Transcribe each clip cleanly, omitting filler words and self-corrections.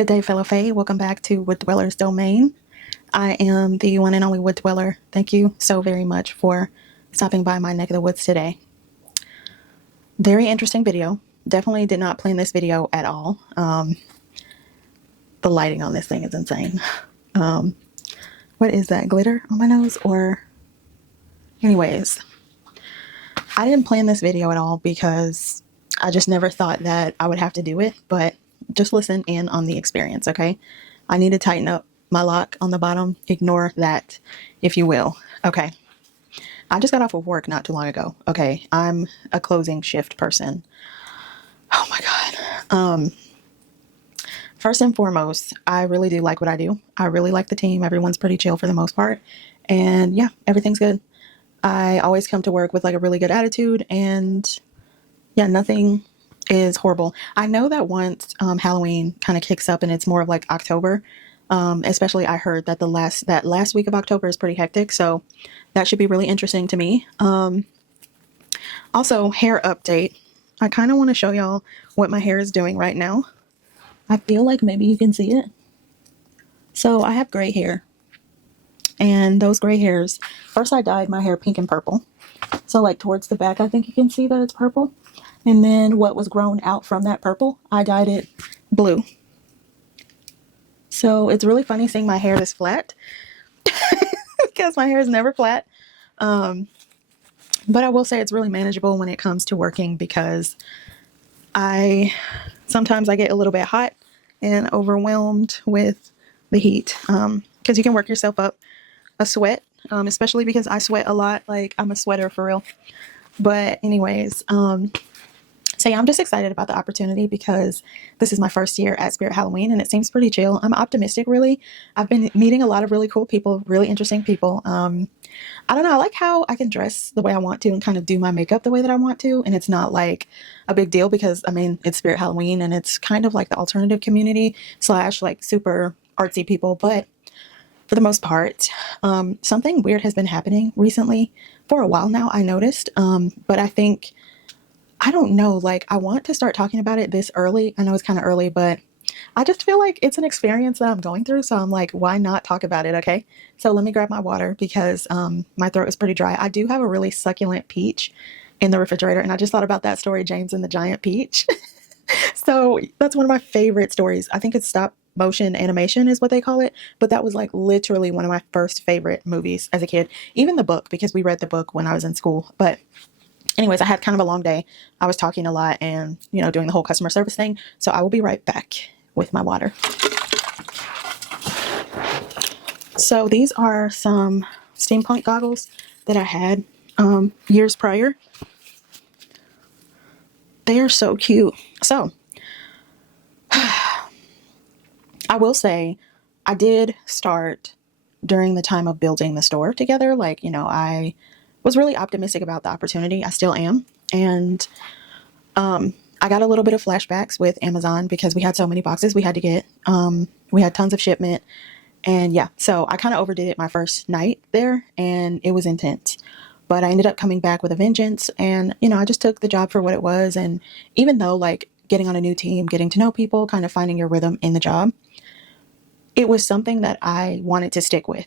Good day, fellow Fae. Welcome back to Wood Dweller's Domain. I am the one and only Wood Dweller. Thank you so very much for stopping by my neck of the woods today. Very interesting video. Definitely did not plan this video at all. The lighting on this thing is insane. What is that, glitter on my nose? Or anyways, I didn't plan this video at all because I just never thought that I would have to do it, but just listen in on the experience, okay? I need to tighten up my lock on the bottom. Ignore that, if you will. Okay. I just got off of work not too long ago. Okay. I'm a closing shift person. Oh my God. First and foremost, I really do like what I do. I really like the team. Everyone's pretty chill for the most part. And yeah, everything's good. I always come to work with like a really good attitude, and yeah, nothing is horrible. I know that once Halloween kind of kicks up and it's more of like October, especially I heard that that last week of October is pretty hectic, so that should be really interesting to me. Also, hair update. I kind of want to show y'all what my hair is doing right now. I feel like maybe you can see it. So I have gray hair, and those gray hairs, first I dyed my hair pink and purple. So like towards the back, I think you can see that it's purple. And then what was grown out from that purple, I dyed it blue. So it's really funny seeing my hair this flat because my hair is never flat. But I will say it's really manageable when it comes to working because sometimes I get a little bit hot and overwhelmed with the heat, because you can work yourself up a sweat, especially because I sweat a lot. Like, I'm a sweater for real. But anyways, so yeah, I'm just excited about the opportunity because this is my first year at Spirit Halloween and it seems pretty chill. I'm optimistic, really. I've been meeting a lot of really cool people, really interesting people. I don't know, I like how I can dress the way I want to and kind of do my makeup the way that I want to. And it's not like a big deal because, I mean, it's Spirit Halloween and it's kind of like the alternative community / like super artsy people. But for the most part, something weird has been happening recently for a while now, I noticed. But I don't know, like, I want to start talking about it this early. I know it's kind of early, but I just feel like it's an experience that I'm going through. So I'm like, why not talk about it? Okay. So let me grab my water because my throat is pretty dry. I do have a really succulent peach in the refrigerator. And I just thought about that story, James and the Giant Peach. So that's one of my favorite stories. I think it's stop motion animation is what they call it. But that was like literally one of my first favorite movies as a kid. Even the book, because we read the book when I was in school. But anyways, I had kind of a long day. I was talking a lot and, doing the whole customer service thing. So I will be right back with my water. So these are some steampunk goggles that I had years prior. They are so cute. So I will say I did start during the time of building the store together. Like, I was really optimistic about the opportunity. I still am. And I got a little bit of flashbacks with Amazon because we had so many boxes we had to get. We had tons of shipment. And yeah, so I kind of overdid it my first night there and it was intense. But I ended up coming back with a vengeance and, I just took the job for what it was. And even though like getting on a new team, getting to know people, kind of finding your rhythm in the job, it was something that I wanted to stick with.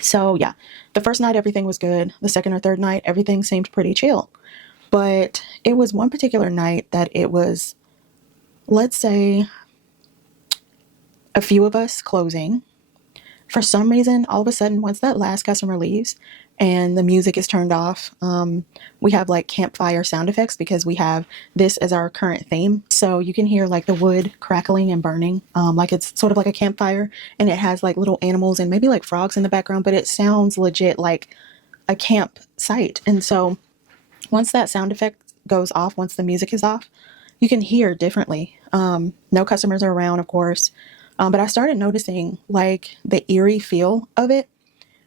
So yeah, the first night, everything was good. The second or third night, everything seemed pretty chill. But it was one particular night that it was, let's say, a few of us closing. For some reason, all of a sudden, once that last customer leaves and the music is turned off, we have like campfire sound effects because we have this as our current theme. So you can hear like the wood crackling and burning, like it's sort of like a campfire, and it has like little animals and maybe like frogs in the background, but it sounds legit like a campsite. And so once that sound effect goes off, once the music is off, you can hear differently. No customers are around, of course. But I started noticing like the eerie feel of it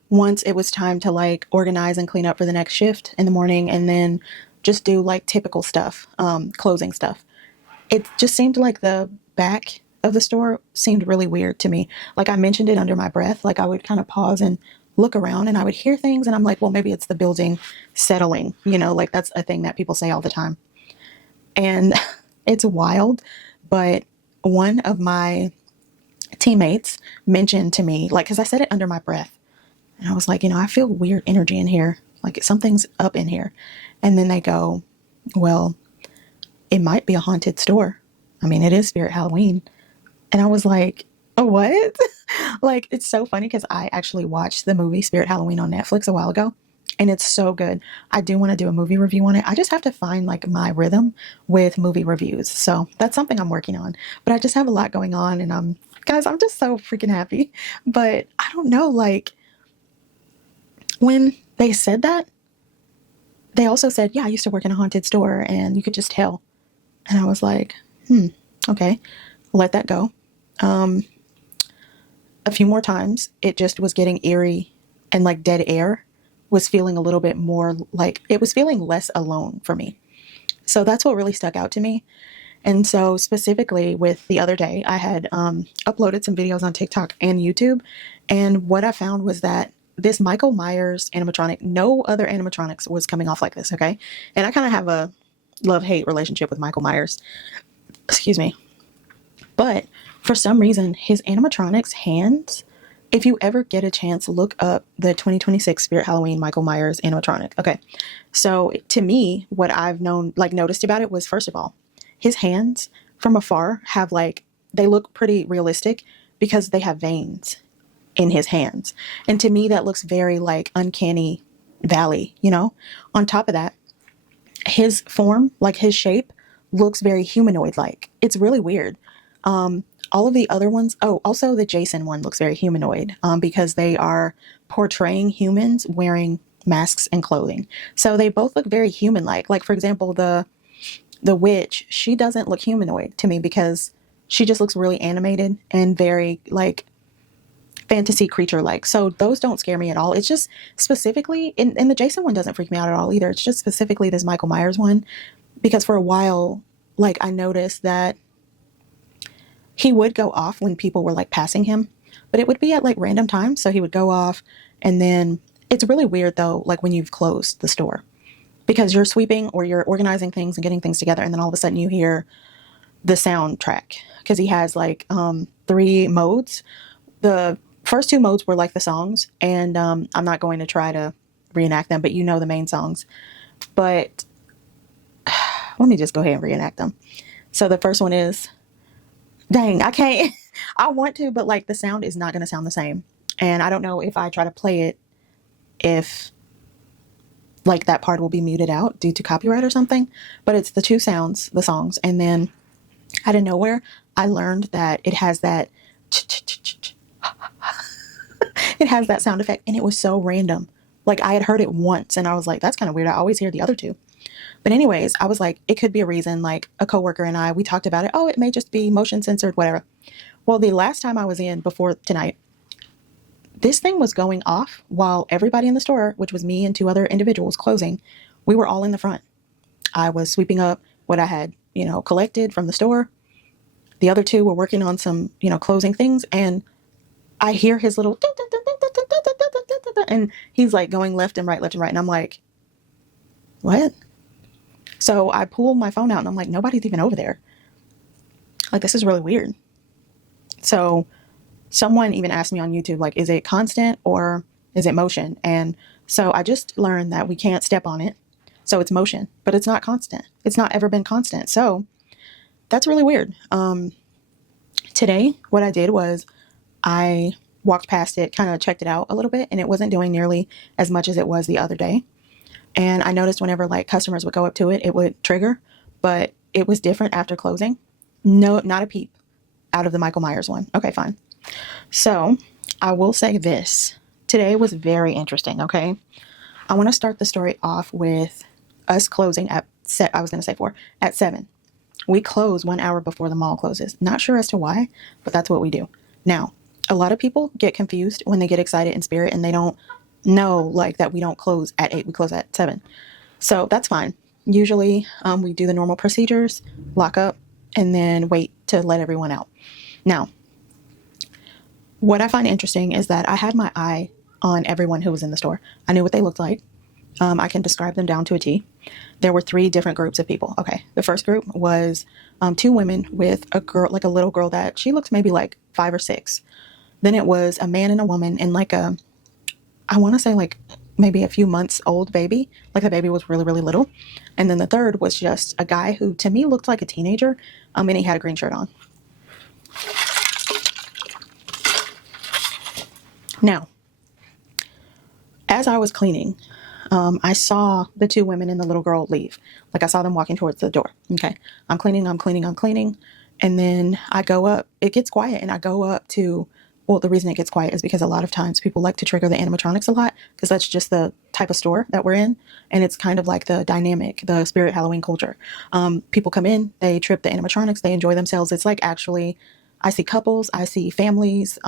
once it was time to like organize and clean up for the next shift in the morning and then just do like typical stuff, closing stuff. It just seemed like the back of the store seemed really weird to me. Like I mentioned it under my breath, like I would kind of pause and look around and I would hear things and I'm like, well, maybe it's the building settling, like that's a thing that people say all the time. And it's wild, but one of my teammates mentioned to me, like, because I said it under my breath, and I was like, I feel weird energy in here, like something's up in here. And then they go, well, it might be a haunted store. I mean, it is Spirit Halloween. And I was like, oh, what? Like, it's so funny because I actually watched the movie Spirit Halloween on Netflix a while ago, and it's so good. I do want to do a movie review on it. I just have to find like my rhythm with movie reviews. So that's something I'm working on. But I just have a lot going on, and guys, I'm just so freaking happy. But I don't know, like, when they said that, they also said, yeah, I used to work in a haunted store and you could just tell. And I was like, okay, let that go. A few more times, it just was getting eerie, and like dead air was feeling a little bit more like it was feeling less alone for me. So that's what really stuck out to me. And so specifically with the other day, I had uploaded some videos on TikTok and YouTube. And what I found was that this Michael Myers animatronic, no other animatronics was coming off like this, okay? And I kind of have a love-hate relationship with Michael Myers. Excuse me. But for some reason, his animatronics hands, if you ever get a chance, look up the 2026 Spirit Halloween Michael Myers animatronic. Okay. So to me, what I've noticed about it was, first of all, his hands from afar have they look pretty realistic because they have veins in his hands. And to me, that looks very like uncanny valley, On top of that, his form, like his shape, looks very humanoid-like. It's really weird. All of the other ones, also the Jason one looks very humanoid because they are portraying humans wearing masks and clothing. So they both look very human-like. Like, for example, the witch, she doesn't look humanoid to me because she just looks really animated and very like fantasy creature-like. So those don't scare me at all. It's just specifically, and the Jason one doesn't freak me out at all either. It's just specifically this Michael Myers one, because for a while, like, I noticed that he would go off when people were like passing him, but it would be at like random times. So he would go off, and then it's really weird though, like when you've closed the store, because you're sweeping or you're organizing things and getting things together, and then all of a sudden you hear the soundtrack, because he has like 3 modes. The first 2 modes were like the songs, and I'm not going to try to reenact them, but the main songs. But let me just go ahead and reenact them. So the first one is, dang, I can't, I want to, but like the sound is not going to sound the same. And I don't know if I try to play it, if like that part will be muted out due to copyright or something. But it's the 2 sounds, the songs. And then out of nowhere, I learned that it has that, it has that sound effect, and it was so random. Like, I had heard it once and I was like, that's kind of weird. I always hear the other 2. But anyways, I was like, it could be a reason. Like, a coworker and I, we talked about it. Oh, it may just be motion censored, whatever. Well, the last time I was in before tonight, this thing was going off while everybody in the store, which was me and 2 other individuals closing, we were all in the front. I was sweeping up what I had, collected from the store. The other 2 were working on some, closing things. And I hear his little, and he's like going left and right, left and right. And I'm like, what? So I pull my phone out and I'm like, nobody's even over there. Like, this is really weird. So someone even asked me on YouTube, like, is it constant or is it motion? And so I just learned that we can't step on it. So it's motion, but it's not constant. It's not ever been constant. So that's really weird. Today, what I did was I walked past it, kind of checked it out a little bit, and it wasn't doing nearly as much as it was the other day. And I noticed whenever like customers would go up to it, it would trigger, but it was different after closing. No, not a peep out of the Michael Myers one. Okay, fine. So I will say this. Today was very interesting, okay? I want to start the story off with us closing at 7. We close 1 hour before the mall closes. Not sure as to why, but that's what we do. Now, a lot of people get confused when they get excited in spirit and they don't know like that we don't close at 8, we close at 7. So that's fine. Usually we do the normal procedures, lock up, and then wait to let everyone out. Now, what I find interesting is that I had my eye on everyone who was in the store. I knew what they looked like. I can describe them down to a T. there were three different groups of people. Okay. The first group was two women with a girl, like a little girl that she looked maybe like 5 or 6. Then it was a man and a woman and like I want to say like maybe a few months old baby. Like the baby was really, really little. And then the third was just a guy who to me looked like a teenager. And he had a green shirt on. Now, as I was cleaning, I saw the two women and the little girl leave. Like I saw them walking towards the door. Okay. I'm cleaning. And then I go up, it gets quiet and I go up to, well, the reason it gets quiet is because a lot of times people like to trigger the animatronics a lot because that's just the type of store that we're in. And it's kind of like the dynamic, the spirit Halloween culture. People come in, they trip the animatronics, they enjoy themselves. It's like actually, I see couples, I see families,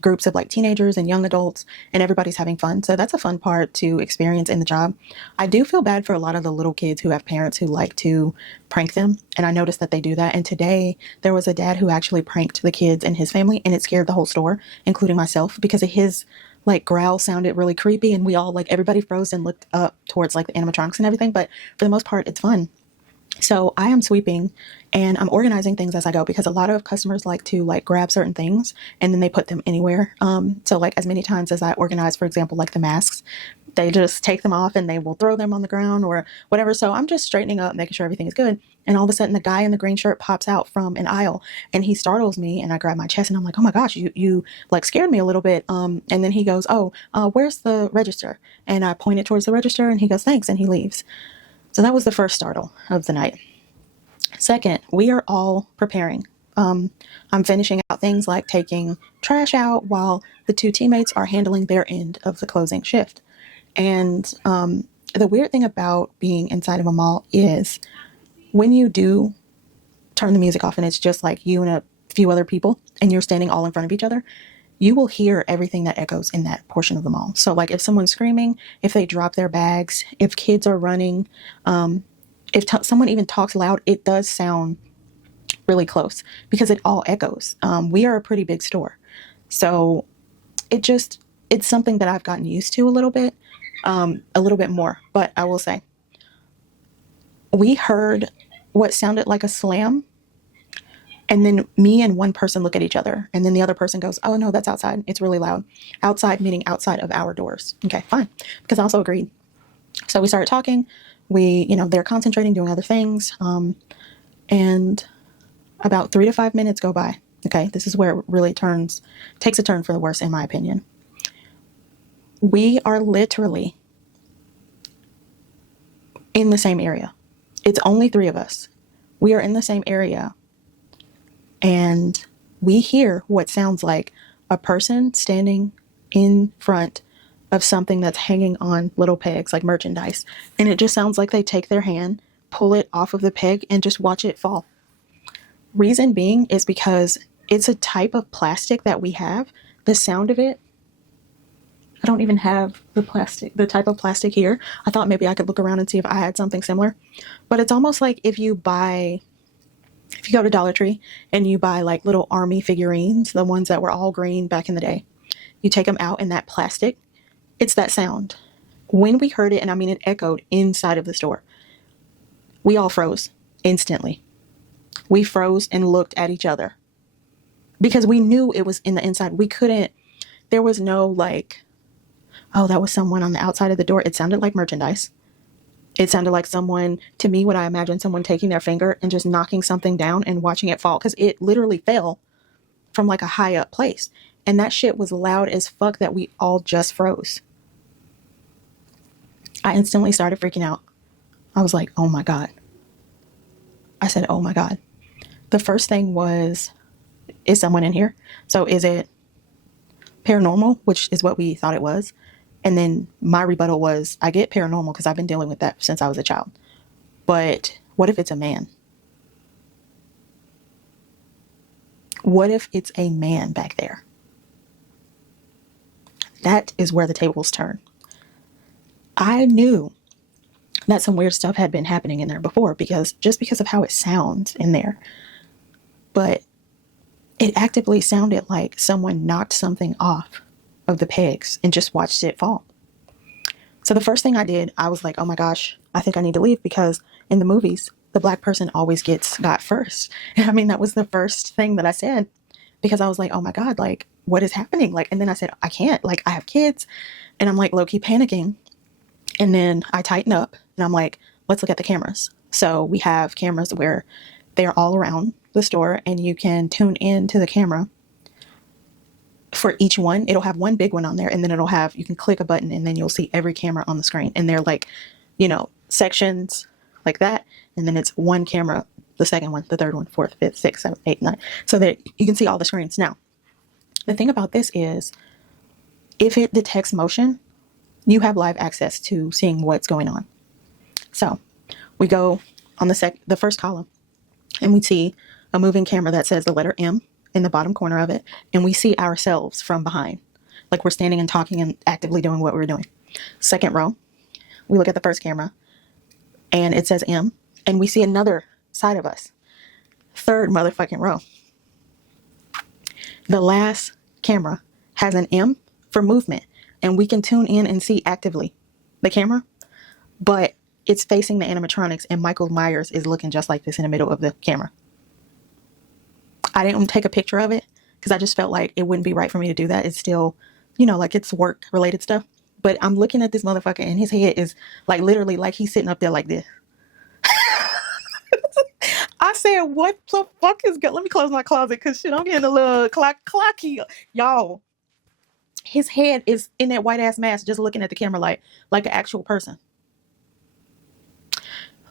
groups of like teenagers and young adults, and everybody's having fun. So that's a fun part to experience in the job. I do feel bad for a lot of the little kids who have parents who like to prank them. And I noticed that they do that. And today there was a dad who actually pranked the kids and his family, and it scared the whole store, including myself, because of his like growl sounded really creepy. And we all like, everybody froze and looked up towards like the animatronics and everything. But for the most part, it's fun. So I am sweeping and I'm organizing things as I go because a lot of customers like to like grab certain things and then they put them anywhere. So like as many times as I organize, for example, like the masks, they just take them off and they will throw them on the ground or whatever. So I'm just straightening up, making sure everything is good. And all of a sudden the guy in the green shirt pops out from an aisle and he startles me and I grab my chest and I'm like, oh my gosh, you like scared me a little bit. And then he goes, where's the register? And I pointed towards the register and he goes, thanks. And he leaves. So that was the first startle of the night. Second, we are all preparing. I'm finishing out things like taking trash out while the two teammates are handling their end of the closing shift. And the weird thing about being inside of a mall is when you do turn the music off and it's just like you and a few other people and you're standing all in front of each other, you will hear everything that echoes in that portion of the mall. So like if someone's screaming, if they drop their bags, if kids are running, if someone even talks loud, it does sound really close because it all echoes. We are a pretty big store. So it's something that I've gotten used to a little bit more. But I will say, we heard what sounded like a slam. And then me and one person look at each other. And then the other person goes, oh, no, that's outside. It's really loud. Outside meaning outside of our doors. Okay, fine. Because I also agreed. So we started talking. They're concentrating, doing other things. And about 3 to 5 minutes go by. Okay, this is where it really takes a turn for the worse, in my opinion. We are literally in the same area. It's only 3 of us. We are in the same area. And we hear what sounds like a person standing in front of something that's hanging on little pegs, like merchandise. And it just sounds like they take their hand, pull it off of the peg, and just watch it fall. Reason being is because it's a type of plastic that we have. The sound of it, I don't even have the type of plastic here. I thought maybe I could look around and see if I had something similar. But it's almost like if you go to Dollar Tree and you buy like little army figurines, the ones that were all green back in the day, you take them out in that plastic, it's that sound. When we heard it, and I mean it echoed inside of the store, we all froze instantly. We froze and looked at each other because we knew it was in the inside. There was no like, oh, that was someone on the outside of the door. It sounded like merchandise. It sounded like someone, to me, what I imagine someone taking their finger and just knocking something down and watching it fall. Because it literally fell from like a high up place. And that shit was loud as fuck that we all just froze. I instantly started freaking out. I was like, oh my God. I said, oh my God. The first thing was, is someone in here? So is it paranormal, which is what we thought it was? And then my rebuttal was, I get paranormal because I've been dealing with that since I was a child. But what if it's a man? What if it's a man back there? That is where the tables turn. I knew that some weird stuff had been happening in there before because of how it sounds in there. But it actively sounded like someone knocked something off of the pegs and just watched it fall. So the first thing I did, I was like, oh my gosh, I think I need to leave because in the movies, the black person always got first. And I mean, that was the first thing that I said because I was like, oh my God, like, what is happening? Like, and then I said, I can't, like, I have kids. And I'm like low key panicking. And then I tighten up and I'm like, let's look at the cameras. So we have cameras where they're all around the store and you can tune in to the camera for each one. It'll have one big one on there and then you can click a button and then you'll see every camera on the screen. And they're like, sections like that. And then it's one camera, the second one, the third one, fourth, fifth, sixth, seventh, eighth, ninth. So that you can see all the screens. Now, the thing about this is if it detects motion, you have live access to seeing what's going on. So we go on the first column and we see a moving camera that says the letter M in the bottom corner of it. And we see ourselves from behind, like we're standing and talking and actively doing what we're doing. Second row, we look at the first camera and it says M and we see another side of us. Third motherfucking row. The last camera has an M for movement and we can tune in and see actively the camera, but it's facing the animatronics and Michael Myers is looking just like this in the middle of the camera. I didn't take a picture of it because I just felt like it wouldn't be right for me to do that. It's still, like it's work related stuff, but I'm looking at this motherfucker and his head is like literally like he's sitting up there like this. I said, what the fuck is good? Let me close my closet because shit, I'm getting a little clocky. Y'all, his head is in that white ass mask just looking at the camera like an actual person.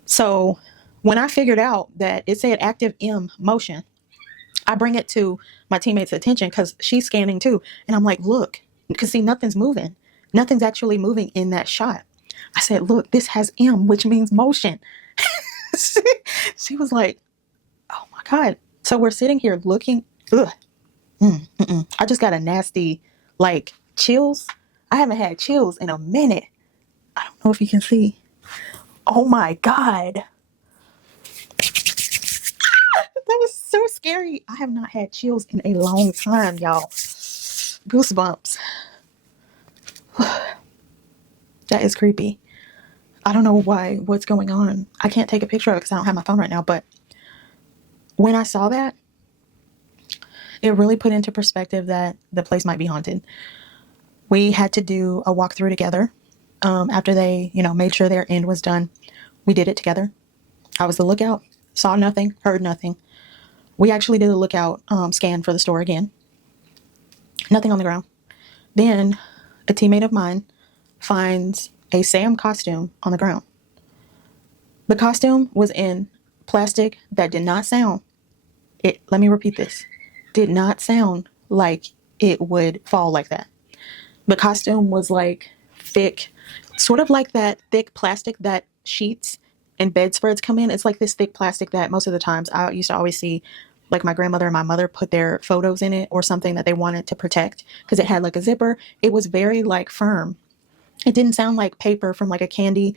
So when I figured out that it said active M motion, I bring it to my teammate's attention because she's scanning too. And I'm like, look, because see, nothing's moving. Nothing's actually moving in that shot. I said, look, this has M, which means motion. She was like, oh my God. So we're sitting here looking. Ugh. I just got a nasty, like, chills. I haven't had chills in a minute. I don't know if you can see. Oh my God. That was so scary. I have not had chills in a long time, y'all. Goosebumps. That is creepy. I don't know what's going on. I can't take a picture of it because I don't have my phone right now. But when I saw that, it really put into perspective that the place might be haunted. We had to do a walkthrough together. After they, made sure their end was done. We did it together. I was the lookout, saw nothing, heard nothing. We actually did a lookout scan for the store again. Nothing on the ground. Then a teammate of mine finds a Sam costume on the ground. The costume was in plastic that did not sound. Let me repeat this. Did not sound like it would fall like that. The costume was like thick, sort of like that thick plastic that sheets and bedspreads come in. It's like this thick plastic that most of the times I used to always see like my grandmother and my mother put their photos in it or something that they wanted to protect because it had like a zipper. It was very like firm. It didn't sound like paper from like a candy,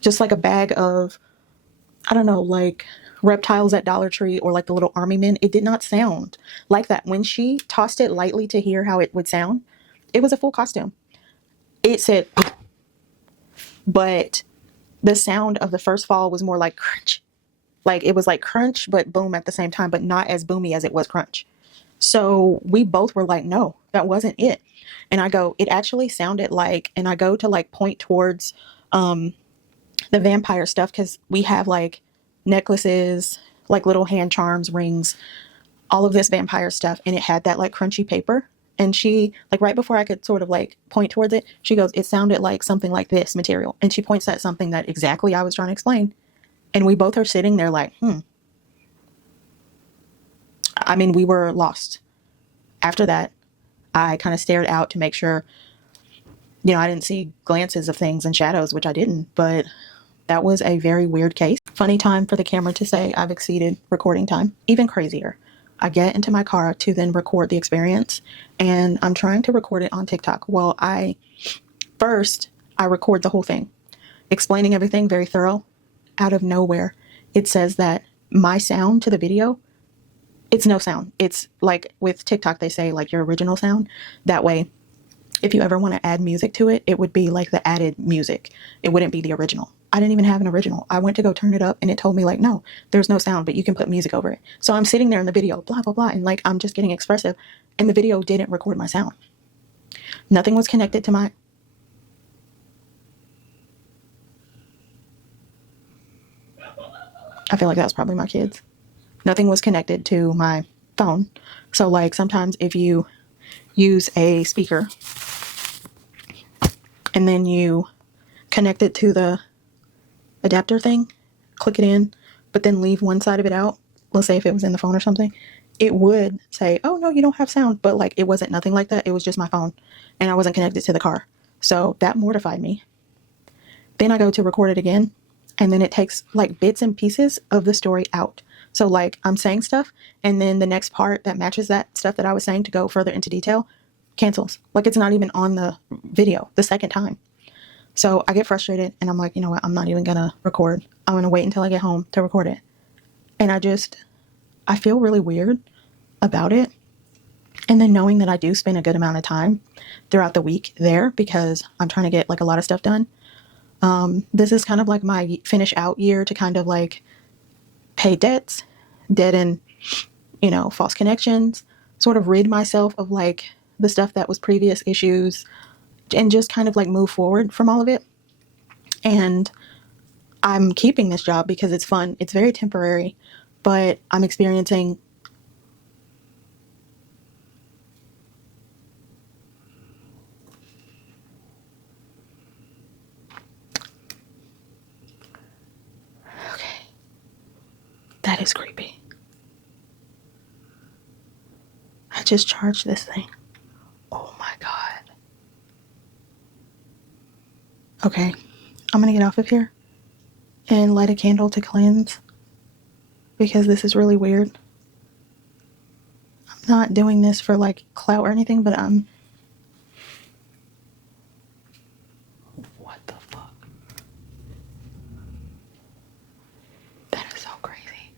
just like a bag of, I don't know, like reptiles at Dollar Tree or like the little army men. It did not sound like that. When she tossed it lightly to hear how it would sound, it was a full costume. It said, but the sound of the first fall was more like crunch. Like it was like crunch, but boom at the same time, but not as boomy as it was crunch. So we both were like, no, that wasn't it. And I go, it actually sounded like, and I go to like point towards the vampire stuff because we have like necklaces, like little hand charms, rings, all of this vampire stuff. And it had that like crunchy paper. And she, like right before I could sort of like point towards it, she goes, it sounded like something like this material. And she points at something that exactly I was trying to explain. And we both are sitting there like, I mean, we were lost. After that, I kind of stared out to make sure, I didn't see glances of things and shadows, which I didn't. But that was a very weird case. Funny time for the camera to say I've exceeded recording time. Even crazier. I get into my car to then record the experience. And I'm trying to record it on TikTok. Well, I record the whole thing. Explaining everything very thorough. Out of nowhere, it says that my sound to the video, it's no sound. It's like with TikTok, they say like your original sound. That way if you ever want to add music to it, it would be like the added music. It wouldn't be the original. I didn't even have an original. I went to go turn it up and it told me like, no, there's no sound, but you can put music over it. So I'm sitting there in the video, blah, blah, blah. And like, I'm just getting expressive and the video didn't record my sound. Nothing was connected to my, I feel like that was probably my kids. Nothing was connected to my phone. So like sometimes if you use a speaker and then you connect it to the adapter thing, click it in, but then leave one side of it out, let's say if it was in the phone or something, it would say, oh no, you don't have sound. But like it wasn't nothing like that. It was just my phone and I wasn't connected to the car. So that mortified me. Then I go to record it again and then it takes like bits and pieces of the story out. So like I'm saying stuff and then the next part that matches that stuff that I was saying to go further into detail cancels. Like it's not even on the video the second time. So I get frustrated and I'm like, you know what? I'm not even going to record. I'm going to wait until I get home to record it. And I feel really weird about it. And then knowing that I do spend a good amount of time throughout the week there because I'm trying to get like a lot of stuff done. This is kind of like my finish out year to kind of like pay debts, deaden, false connections, sort of rid myself of like the stuff that was previous issues and just kind of like move forward from all of it. And I'm keeping this job because it's fun. It's very temporary, but I'm experiencing okay. That is creepy. I just charged this thing. Oh my God. Okay, I'm gonna get off of here and light a candle to cleanse because this is really weird. I'm not doing this for like clout or anything, but what the fuck? That is so crazy.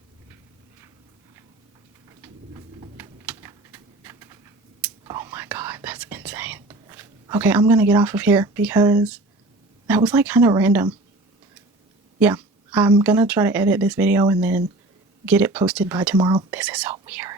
Oh my God, that's insane. Okay, I'm gonna get off of here because that was like kind of random. Yeah, I'm gonna try to edit this video and then get it posted by tomorrow. This is so weird.